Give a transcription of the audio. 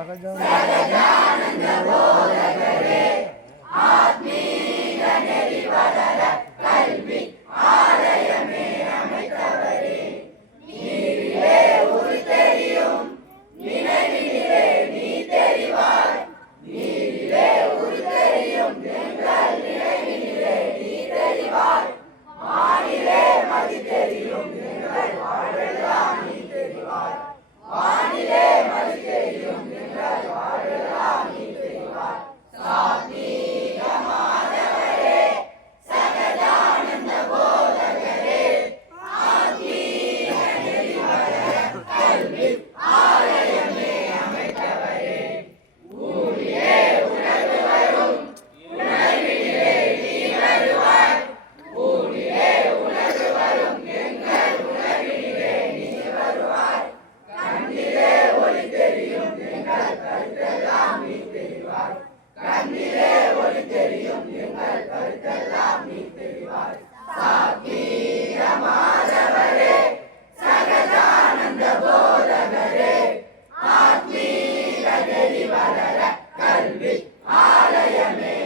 சகஜம் எங்கள் கருத்தெல்லாம் நீட்டுவாய் சாத்திய மாதவரே சகஜானந்த போதகரே ஆத்மீக நெறி வளர கல்வி ஆலயமே